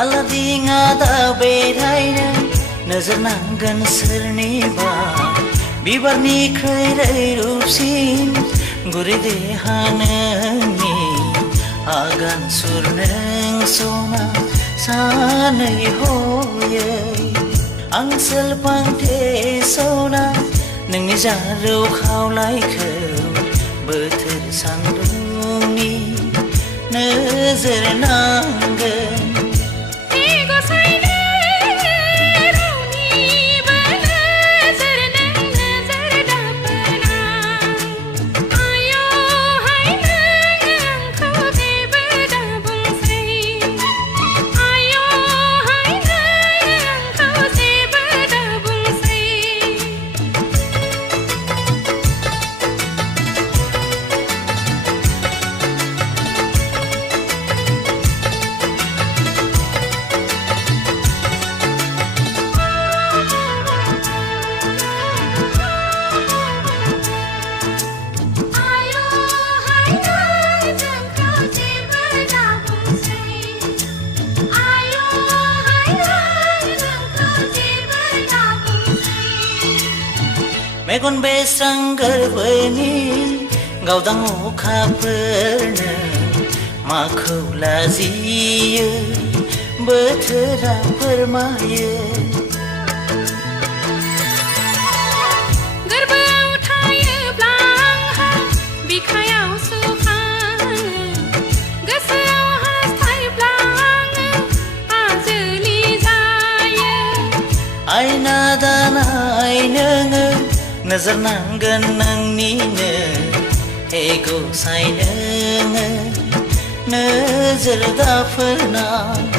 आलादि ngada बेरायनो नोजोर नांगोन सोरनिबा बिबारनि खैरै रुपसिन गुरै देहा नोंनि आगान सुर नों सना सानै हयै आं सेलफांथे सना नोंनि जारौ खावलायखौ बोथोर सान्दुंनि नोजोर नांगोन मेगन बेस्रां गोरबोनि गावदां अखाफोरनो माखौ लाजियो बोथोरा फोरमायो गोरबोआव थायोब्ला आंहा बिखायाव सुखाङो गोसोआव हास्थायब्ला आङो आजोलि जायो आयना दानाय नोङो नोजोर नांगोन नोंनिनो एगौ साय नोङो नोजोर दाफोरनाय